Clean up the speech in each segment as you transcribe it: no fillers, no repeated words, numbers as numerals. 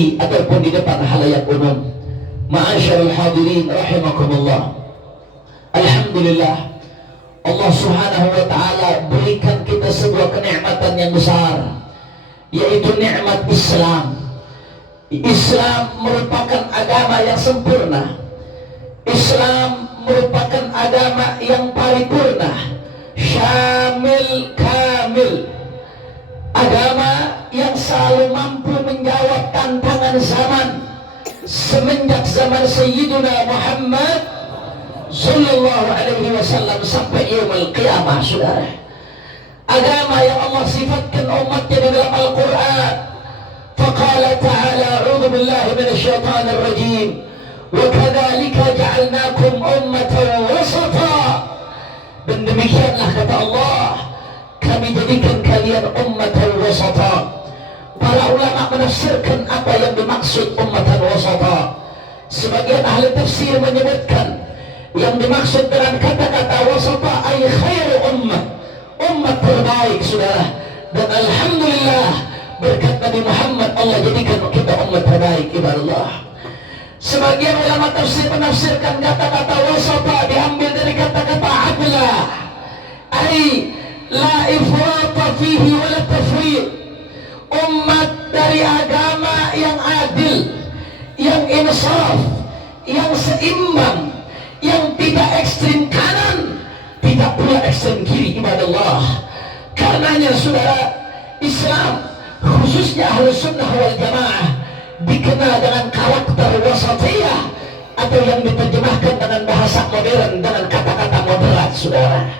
sendiri ataupun di depan halayak umum. Ma'asyarul hadirin rahimakumullah. Alhamdulillah, Allah subhanahu wa ta'ala berikan kita sebuah kenikmatan yang besar, yaitu nikmat Islam. Islam merupakan agama yang sempurna. Islam merupakan agama yang paripurna, syamil kamil, agama yang selalu mampu menjawab tantangan zaman semenjak zaman Sayyidina Muhammad sallallahu alaihi wasallam sampai yaumul qiyamah. Saudara, agama yang Allah sifatkan umatnya di dalam Al-Quran. Faqala ta'ala, a'udzu billahi minasyaitonir rajim, wa kadzalika ja'alnakum ummatan wasata. Dan demikianlah kata Allah, kami jadikan kalian ummatan wasata. Para ulama menafsirkan apa yang dimaksud ummatan wasata. Sebagian ahli tafsir menyebutkan yang dimaksud dengan kata-kata wasata ay khairu ummah, umat terbaik, saudara. Dan alhamdulillah, berkat Nabi Muhammad Allah jadikan kita umat terbaik, ibadallah. Sebagian ulama tafsir menafsirkan kata-kata wasata diambil dari kata-kata adlah, ay la ifrata fihi wa la tafriq. Umat dari agama yang adil, yang insaf, yang seimbang, yang tidak ekstrim kanan, tidak pula ekstrim kiri, ibadallah. Karenanya saudara, Islam khususnya Ahlus Sunnah wal Jamaah dikenal dengan karakter wasatiyah, atau yang diterjemahkan dengan bahasa modern dengan kata-kata moderat, saudara.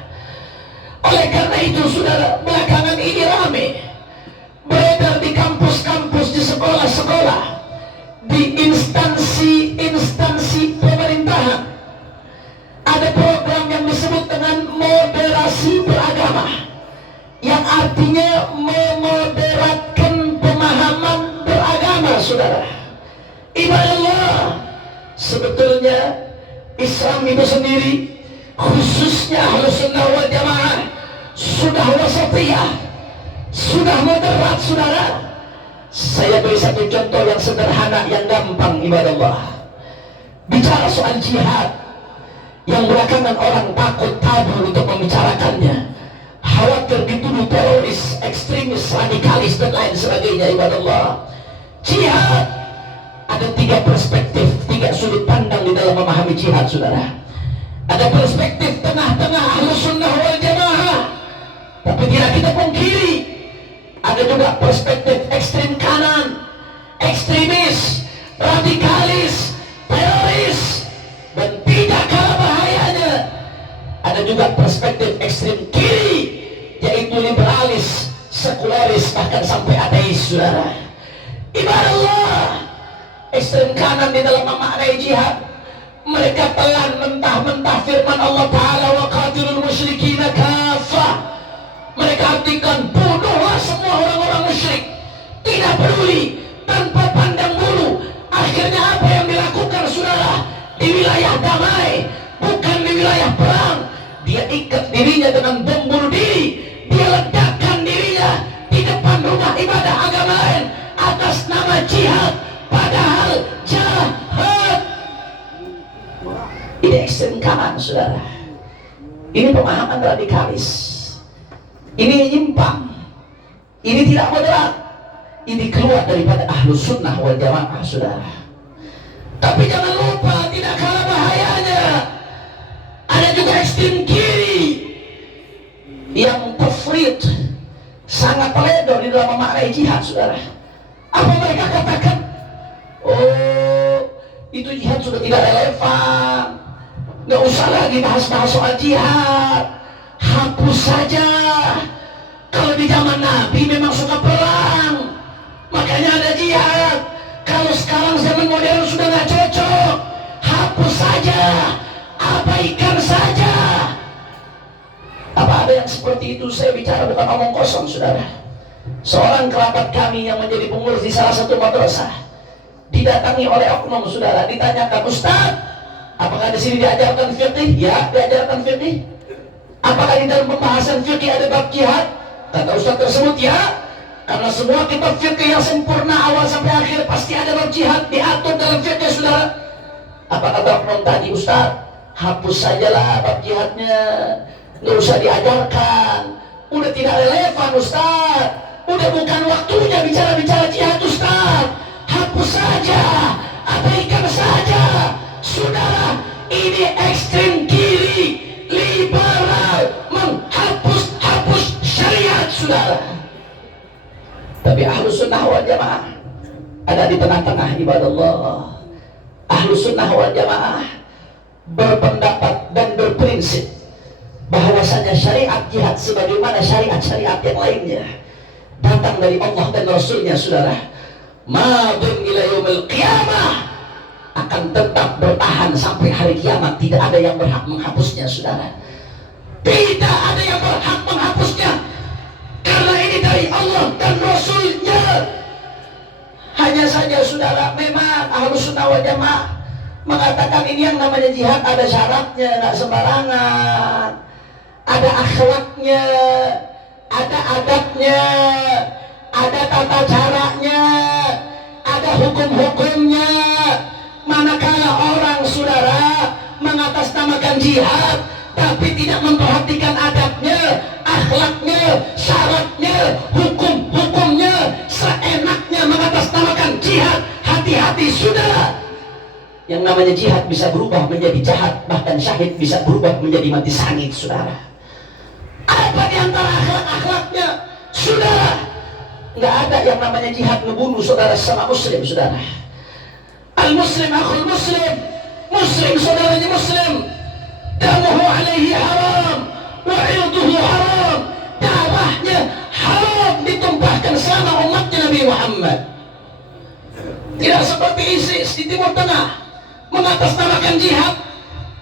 Oleh karena itu saudara, belakangan ini ramai beredar di kampus-kampus, di sekolah-sekolah, di instansi-instansi pemerintahan, ada program yang disebut dengan moderasi beragama, yang artinya memoderatkan pemahaman beragama, saudara. Ibadallah, sebetulnya Islam itu sendiri, khususnya Ahlus Sunnah wal Jamaah, sudah wasatiyah, sudah moderat, saudara. Saya beri satu contoh yang sederhana, yang gampang, ibadallah. Bicara soal jihad, yang belakangan orang takut, tabu untuk membicarakannya, khawatir dituduh teroris, ekstremis, radikalis dan lain sebagainya, ibadallah. Jihad ada tiga perspektif, tiga sudut pandang di dalam memahami jihad, saudara. Ada perspektif tengah-tengah Ahlus Sunnah wal Jamaah, tapi tidak kita pungkiri ada juga perspektif ekstrem kanan, ekstremis, radikalis, teroris, dan tidak kalah bahayanya ada juga perspektif ekstrem kiri, yaitu liberalis, sekularis, bahkan sampai ateis, saudara. Ibadallah, ekstrem kanan di dalam memaknai jihad, mereka telan mentah-mentah firman Allah Ta'ala, wa qatilul musyrikina kafah. Mereka artikan bunuhlah semua orang-orang musyrik, tidak peduli, tanpa pandang bulu. Akhirnya apa yang dilakukan, saudara? Di wilayah damai, bukan di wilayah perang, dia ikat dirinya dengan bom bunuh diri, dia ledakan dirinya di depan rumah ibadah agama lain atas nama jihad, padahal jihad. Ini ekstrem kanan, saudara. Ini pemahaman radikalis, ini nyimpang, ini tidak moderat, ini keluar daripada Ahlus Sunnah wal Jamaah, saudara. Tapi jangan lupa, tidak kalah bahayanya ada juga ekstrem kiri yang tafrid, sangat teledor di dalam memaknai jihad, saudara. Apa mereka katakan? Oh, itu jihad sudah tidak relevan, nggak usah lagi bahas-bahas soal jihad, hapus saja. Kalau di zaman Nabi memang suka perang, makanya ada jihad. Kalau sekarang zaman modern sudah nggak cocok, hapus saja, abaikan saja. Apa ada yang seperti itu? Saya bicara bukan omong kosong, saudara. Seorang kerabat kami yang menjadi pengurus di salah satu madrasah didatangi oleh oknum, saudara, ditanyakan, Ustaz, apakah di sini diajarkan fikih? Ya, diajarkan fikih. Apakah di dalam pembahasan fikih ada bab jihad? Kata Ustaz tersebut, ya. Karena semua kitab fikih yang sempurna awal sampai akhir pasti ada bab jihad diatur dalam fikih, saudara. Apa kata Om tadi, Ustaz? Hapus sajalah bab jihadnya, nggak usah diajarkan. Udah tidak relevan, Ustaz. Udah bukan waktunya bicara-bicara jihad, Ustaz. Hapus saja, abaikan saja. Saudara, ini ekstrem kiri, liberal, menghapus syariat, saudara. Tapi Ahlus Sunnah wal Jamaah ada di tengah-tengah, ibadah Allah. Ahlus Sunnah wal Jamaah berpendapat dan berprinsip bahwasanya syariat jihad sebagaimana syariat-syariat yang lainnya datang dari Allah dan Rasulnya, saudara. Madun ila yaumil qiyamah, akan tetap bertahan sampai hari kiamat. Tidak ada yang berhak menghapusnya, saudara. Tidak ada yang berhak menghapusnya, karena ini dari Allah dan Rasulnya. Hanya saja, saudara, memang Ahlus Sunnah wal Jamaah mengatakan ini yang namanya jihad ada syaratnya, nggak sembarangan. Ada akhlaknya, ada adabnya, ada tata caranya, ada hukum-hukumnya. Manakala orang, saudara, mengatasnamakan jihad tapi tidak memperhatikan adabnya, akhlaknya, syaratnya, hukum-hukumnya, seenaknya mengatasnamakan jihad, hati-hati, saudara. Yang namanya jihad bisa berubah menjadi jahat, bahkan syahid bisa berubah menjadi mati sangit, saudara. Apa di antara akhlak-akhlaknya, saudara? Nggak ada yang namanya jihad ngebunuh saudara sama muslim, saudara. Al-muslim akhul muslim, muslim saudaranya muslim. Damuhu alaihi haram wa irduhu haram, darahnya haram ditumpahkan sama umatnya Nabi Muhammad. Tidak seperti ISIS di Timur Tengah mengatasnamakan jihad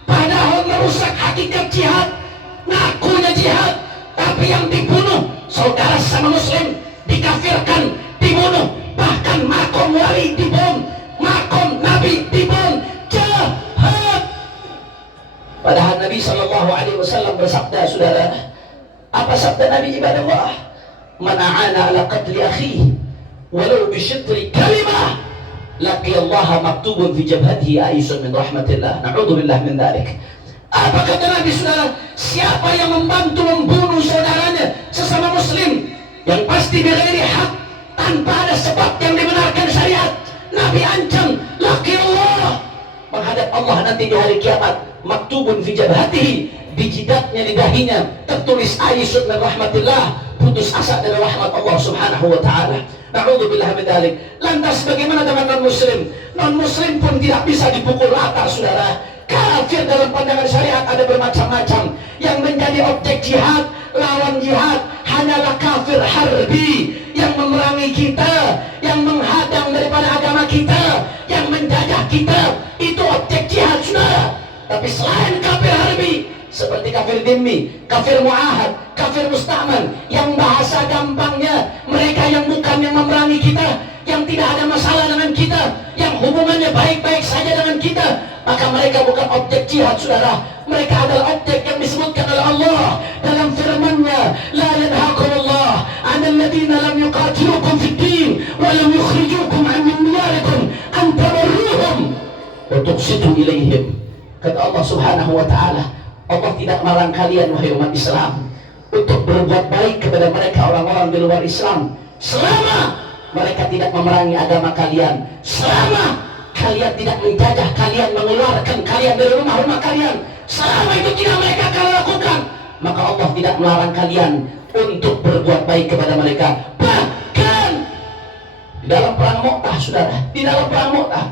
padahal merusak hakikat jihad, ngakunya jihad, tapi yang dibunuh saudara sama muslim, dikafirkan, dibunuh, bahkan makom wali dibom, makom nabi dibom, jahat. Padahal Nabi SAW bersabda, saudara, apa sabda Nabi, ibadah Allah? Man a'ana ala qatli akhihi walau bisyitri kalimah laqiyallaha maktubun fi jabhatihi aisyun min rahmatillah. Na'udzubillah min dzalik. Apa kata Nabi, saudara? Siapa yang membantu membunuh saudaranya sesama muslim yang pasti bighairi hak, tanpa ada sebab yang dibenarkan syariat, Nabi ancam laqiyallah, menghadap Allah nanti di hari kiamat, maktubun fi jabhatihi, di jidatnya, di dahinya tertulis aisyun min rahmatillah, putus asa dari rahmat Allah subhanahu wa ta'ala. Na'udzubillah min dzalik. Lantas bagaimana dengan non-muslim? Non-muslim pun tidak bisa dipukul rata, saudara. Kafir dalam pandangan syariat ada bermacam-macam. Yang menjadi objek jihad, lawan jihad hanyalah kafir harbi yang memerangi kita, yang menghadang daripada agama kita, yang menjajah kita. Itu objek jihad, saudara. Tapi selain kafir harbi seperti kafir dhimmi, kafir mu'ahad, kafir musta'man, yang bahasa gampangnya mereka yang bukan yang memerangi kita, yang tidak ada masalah dengan kita, yang hubungannya baik-baik saja dengan kita, maka mereka bukan objek jihad, saudara. Mereka adalah objek yang disebutkan oleh Allah dalam firman-Nya, la yanhaqullah 'anil ladzina lam yuqatilukum fid din wa lam yukhrijukum 'min diyarikum an tabarruhum wa tuqsitu ilaihim. Kata Allah Subhanahu wa ta'ala, Allah tidak melarang kalian, wahai umat Islam, untuk berbuat baik kepada mereka orang-orang di luar Islam selama mereka tidak memerangi agama kalian, selama kalian tidak menjajah kalian, mengeluarkan kalian dari rumah-rumah kalian, selama itu tidak mereka akan lakukan, maka Allah tidak melarang kalian untuk berbuat baik kepada mereka. Bahkan di dalam perang Mu'tah, saudara, di dalam perang Mu'tah,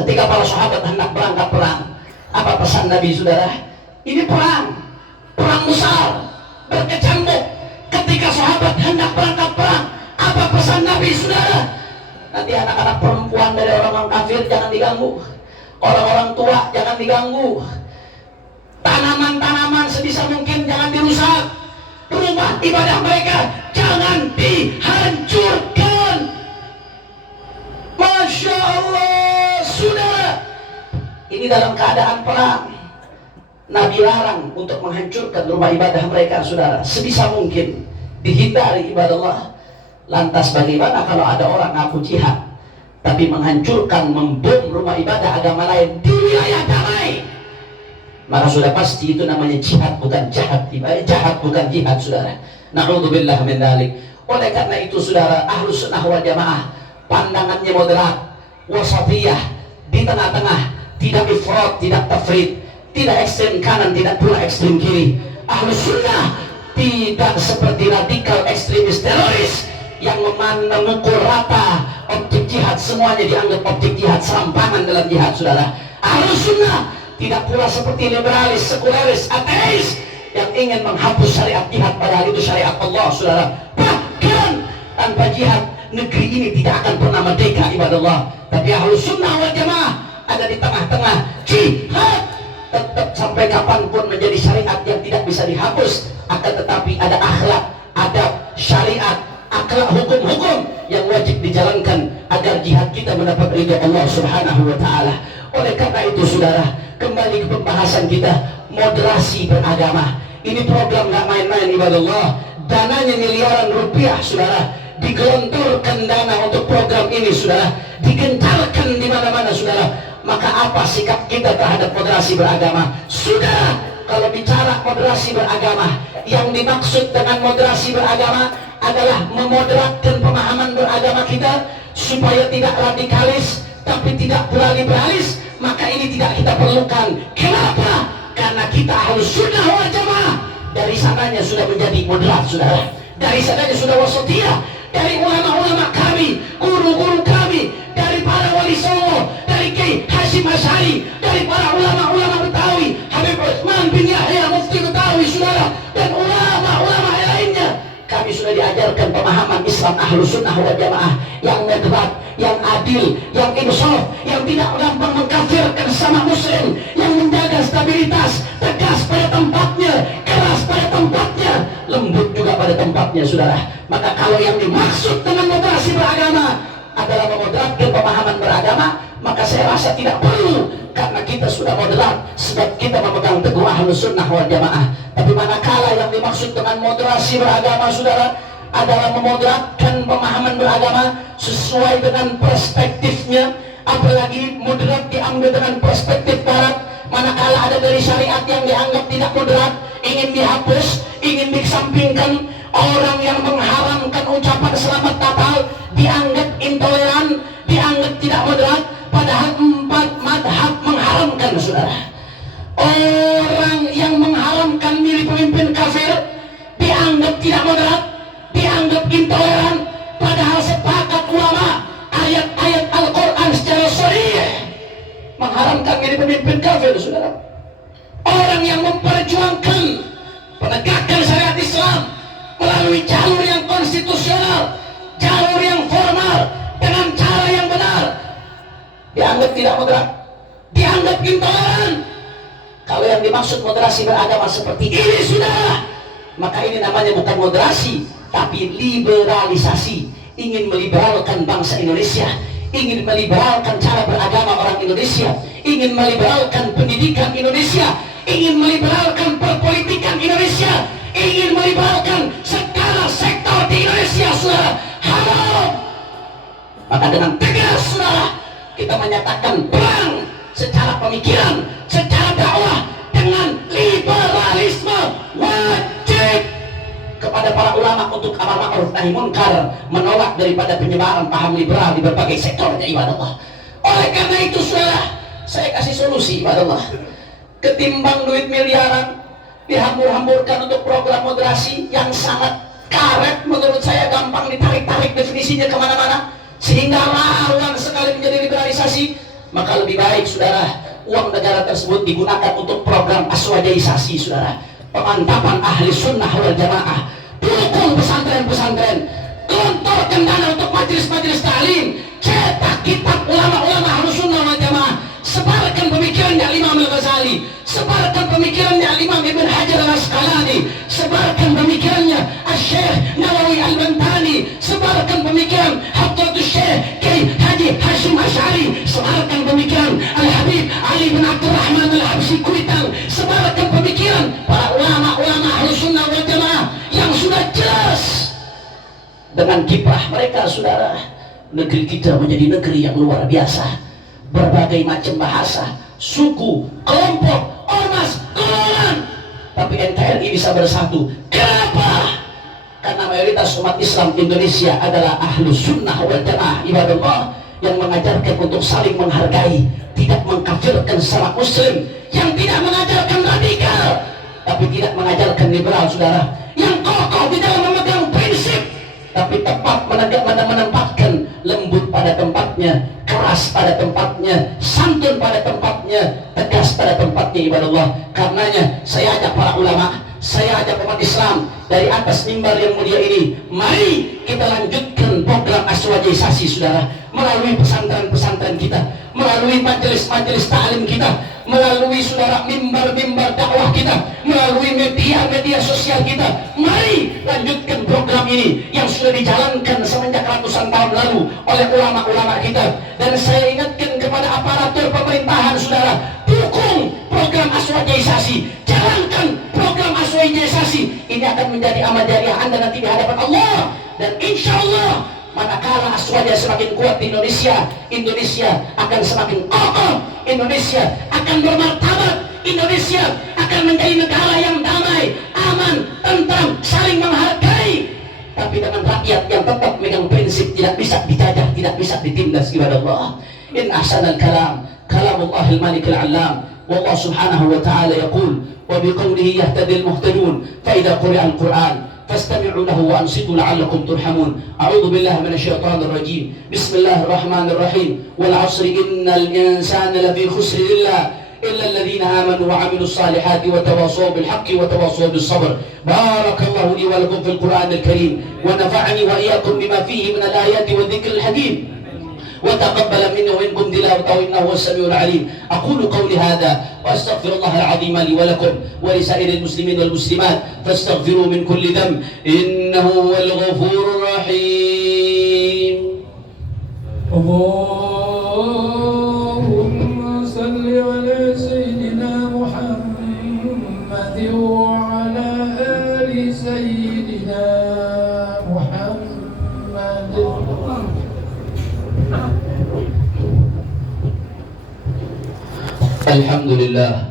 ketika para sahabat hendak berangkat perang, apa pesan Nabi, saudara? Ini perang besar, berkecamuk. Ketika sahabat hendak berangkat perang, apa pesan Nabi, saudara? Nanti anak-anak perempuan dari orang-orang kafir jangan diganggu, orang-orang tua jangan diganggu, tanaman-tanaman sebisa mungkin jangan dirusak, rumah ibadah mereka jangan dihancurkan. Masya Allah, saudara, ini dalam keadaan perang. Nabi larang untuk menghancurkan rumah ibadah mereka, saudara, sebisa mungkin dihindari, ibadah Allah. Lantas bagaimana kalau ada orang ngaku jihad tapi menghancurkan, membom rumah ibadah agama lain di wilayah damai? Maka sudah pasti itu namanya jihad, bukan jahat. Jahat bukan jihad, saudara. Na'udzubillah min dzalik. Oleh karena itu, saudara, Ahlus Sunnah wal Jamaah pandangannya moderat, wasatiyah, di tengah-tengah, tidak ifrat, tidak tafrid, tidak ekstrem kanan, tidak pula ekstrem kiri. Ahlus Sunnah tidak seperti radikal ekstremis teroris yang memukul rata objek jihad, semuanya dianggap objek jihad, serampangan dalam jihad, saudara. Ahlus Sunnah tidak pula seperti liberalis, sekuleris, ateis yang ingin menghapus syariat jihad, padahal itu syariat Allah, saudara. Bahkan tanpa jihad negeri ini tidak akan pernah merdeka, ibadallah. Tapi Ahlus Sunnah wal Jamaah ada di tengah-tengah. Jihad tetap sampai kapanpun menjadi syariat yang tidak bisa dihapus, akan tetapi ada akhlak, adab, syariat, akhlak, hukum-hukum yang wajib dijalankan agar jihad kita mendapat ridha Allah Subhanahu wa ta'ala. Oleh karena itu, saudara, kembali ke pembahasan kita, moderasi beragama. Ini program gak main-main, ibadallah. Dananya miliaran rupiah, saudara. Digelontorkan dana untuk program ini, saudara. Digencarkan di mana-mana, saudara. Maka apa sikap kita terhadap moderasi beragama? Sudah, kalau bicara moderasi beragama, yang dimaksud dengan moderasi beragama adalah memoderatkan pemahaman beragama kita supaya tidak radikalis tapi tidak pula liberalis. Maka ini tidak kita perlukan. Kenapa? Karena kita Ahlus Sunnah wal Jamaah dari sananya sudah menjadi moderat, saudara. Dari sananya sudah wasatiyah. Dari ulama-ulama kami, guru-guru kami, dari para wali songo, dari Kiai Hasyim Asy'ari, dari para ulama-ulama Betawi, Habib Utsman bin Yahya Mufti Betawi, saudara, dan ulama-ulama lainnya. Kami sudah diajarkan pemahaman Islam Ahlus Sunnah wal Jamaah yang moderat, yang adil, yang insaf, yang tidak gampang mengkafirkan sesama muslim, yang menjaga stabilitas, tegas pada tempatnya, keras pada tempatnya, lembut juga pada tempatnya, saudara. Maka kalau yang dimaksud dengan moderasi beragama adalah memoderatkan pemahaman beragama, maka saya rasa tidak perlu, karena kita sudah moderat sebab kita memegang teguh Ahlus Sunnah wal Jamaah. Tapi manakala yang dimaksud dengan moderasi beragama, saudara, adalah memoderatkan pemahaman beragama sesuai dengan perspektifnya, apalagi moderat diambil dengan perspektif barat, manakala ada dari syariat yang dianggap tidak moderat, ingin dihapus, ingin dikesampingkan. Orang yang mengharamkan ucapan selamat Natal dianggap intoleran, dianggap tidak moderat, padahal 4 madhab mengharamkan, saudara. Orang yang mengharamkan milih pemimpin kafir dianggap tidak moderat, dianggap intoleran, padahal sepakat ulama ayat-ayat Al-Quran secara sahih mengharamkan milih pemimpin kafir, saudara. Orang yang memperjuangkan penegakan syariat Islam melalui jalur yang konstitusional, jalur yang formal, dengan cara yang benar, dianggap tidak moderat, dianggap intoleran. Kalau yang dimaksud moderasi beragama seperti ini, sudah, maka ini namanya bukan moderasi, tapi liberalisasi. Ingin meliberalkan bangsa Indonesia, ingin meliberalkan cara beragama orang Indonesia, ingin meliberalkan pendidikan Indonesia, ingin meliberalkan perpolitikan Indonesia, ingin meliberalkan segala sektor di Indonesia, saudara. Haram. Maka dengan tegas, saudara, kita menyatakan perang secara pemikiran, secara dakwah dengan liberalisme. Wajib kepada para ulama untuk amar ma'ruf nahi munkar, menolak daripada penyebaran paham liberal di berbagai sektornya, ibadallah. Oleh karena itu, saudara, saya kasih solusi, ibadallah. Ketimbang duit miliaran dihambur-hamburkan untuk program moderasi yang sangat karet, menurut saya gampang ditarik-tarik definisinya kemana-mana sehingga rawan sekali menjadi liberalisasi, maka lebih baik, saudara, uang negara tersebut digunakan untuk program aswajaisasi, saudara. Pemantapan ahli sunnah wal jamaah, dukung pesantren-pesantren, gelontorkan dana untuk majelis-majelis ta'lim, cetak kitab ulama-ulama ahli sunnah wal jamaah, sebarkan pemikirannya Imam Al-Ghazali, sebarkan pemikirannya Imam Ibn Hajar Al-Asqalani, sebarkan pemikirannya Syekh Nawawi Al-Bantani, sebarkan pemikiran Hadratus Syekh Kiai Haji Hasyim Asy'ari, sebarkan pemikiran Al-Habib Ali bin Abdurrahman Al-Habsyi Kuitang, sebarkan pemikiran para ulama-ulama ahli sunnah wal jamaah yang sudah jelas dengan kiprah mereka, saudara, negeri kita menjadi negeri yang luar biasa. Berbagai macam bahasa, suku, kelompok, ormas, golongan, tapi NKRI bisa bersatu. Kenapa? Karena mayoritas umat Islam Indonesia adalah ahlus sunnah wal jamaah, ibadallah, yang mengajarkan untuk saling menghargai, tidak mengkafirkan sesama muslim, yang tidak mengajarkan radikal, tapi tidak mengajarkan liberal, saudara, yang kokoh di dalam memegang prinsip, tapi tepat menempatkan lembut pada tempatnya, keras pada tempatnya, santun pada tempatnya, tegas pada tempatnya, ibadallah. Karenanya saya ajak para ulama, saya ajak umat Islam dari atas mimbar yang mulia ini, mari kita lanjutkan program aswajaisasi, saudara, melalui pesantren-pesantren kita, melalui majelis-majelis ta'lim kita, melalui, saudara, mimbar-mimbar dakwah kita, melalui media-media sosial kita. Mari lanjutkan program ini yang sudah dijalankan semenjak ratusan tahun lalu oleh ulama-ulama kita. Dan saya ingatkan kepada aparatur pemerintahan, saudara, dukung program aswajaisasi, jalankan program aswajaisasi. Ini akan menjadi amal jariah Anda nanti di hadapan Allah. Dan insya Allah, manakala aswaja semakin kuat di Indonesia, Indonesia akan semakin kokoh, Indonesia akan bermartabat, Indonesia akan menjadi negara yang damai, aman, tentram, saling menghargai, tapi dengan rakyat yang tetap megang prinsip, tidak bisa dijajah, tidak bisa ditindas, ibadallah. In ahsanal kalam kalamullahil malikil alam, wallah subhanahu wa ta'ala yaqul wa biqawlihi yahtadil muhtadun, fa idha quri'al Qur'an فاستمعوا له وانصتوا لعلكم ترحمون. أعوذ بالله من الشيطان الرجيم. بسم الله الرحمن الرحيم. والعصر إن الإنسان لفي خسر إلا الذين آمنوا وعملوا الصالحات وتواصوا بالحق وتواصوا بالصبر. بارك الله لي ولكم في القرآن الكريم ونفعني وإياكم بما فيه من الآيات والذكر الحكيم وتقبل مني ومنكم تلاوته إنه هو السميع العليم. أقول قولي هذا وأستغفر الله العظيم لي ولكم ولسائر المسلمين والمسلمات فاستغفروا من كل ذنب إنه هو الغفور الرحيم. اللهم صل على سيدنا محمد وعلى آل سيدنا محمد. Alhamdulillah.